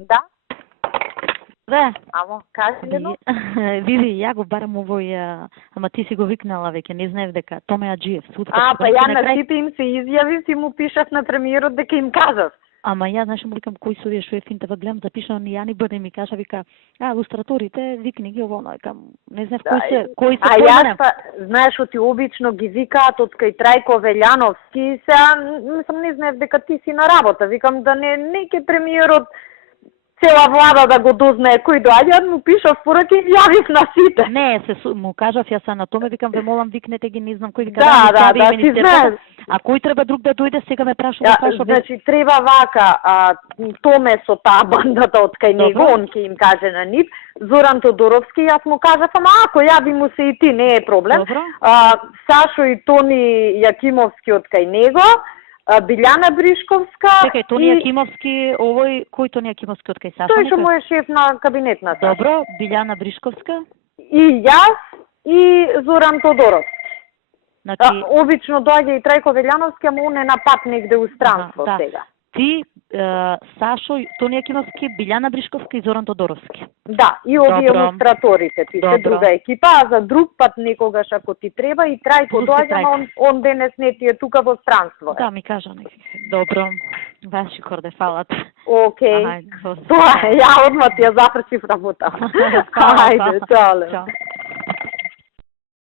Да? Да. Амо, кажи Лено? Види, ја го барам овој, ама ти си го викнала веќе, не знаев дека Томе Аджиев. Па ја на сите им се изјави, си му пишав на премиерот дека им кажав. Ама ја, знаеш, му викам, кои се овие шефинте, гледам да пишам, ни ја ни бъде, ми кажа, вика, илустраторите, викни ги ово, викам, не знаев кои се јас, знаеш, оти обично ги викаат од кај Трајко Велјановски, сега, не знаев дека ти си на работа, викам да не ќе премиерот цела влада да го дознае кој доаѓа, му пишав пораки и јавив на сите. Не, му кажав јас на Томе, викам, ве молам викнете ги, не знам кој, вика, да, ти знаеш. А кој треба друг да дојде, сега ме прашува, значи треба вака, Томе со таа бандата од кај него, он ќе им каже на нив, Зоран Тодоровски, јас му кажав, ама ако јави му се и ти, не е проблем. Сашо и Тони Јакимовски од кај него, Билјана Бришковска. Чекај, Тони Јакимовски, овој, кој Тони Јакимовски од кај Сашо? Тој што му е шеф на кабинет на Сашо. Добро, Билјана Бришковска. И јас, и Зоран Тодоровски. Значи, обично доаѓа и Трајко Велјановски, ама он е на пат негде у странство сега. Ти, Сашо, Тони Јакимовски, Билјана Бришковска и Зоран Тодоровски. Да, и овие илустраторите, ти се друга екипа, а за друг пат некогаш ако ти треба и Трајко доаѓа, он денес не ти е тука во странство. Да, ми кажа некако. Добро, ваши корде фалат. Океј, тоа ја одма ти ја завршив работа. Хајде, чао.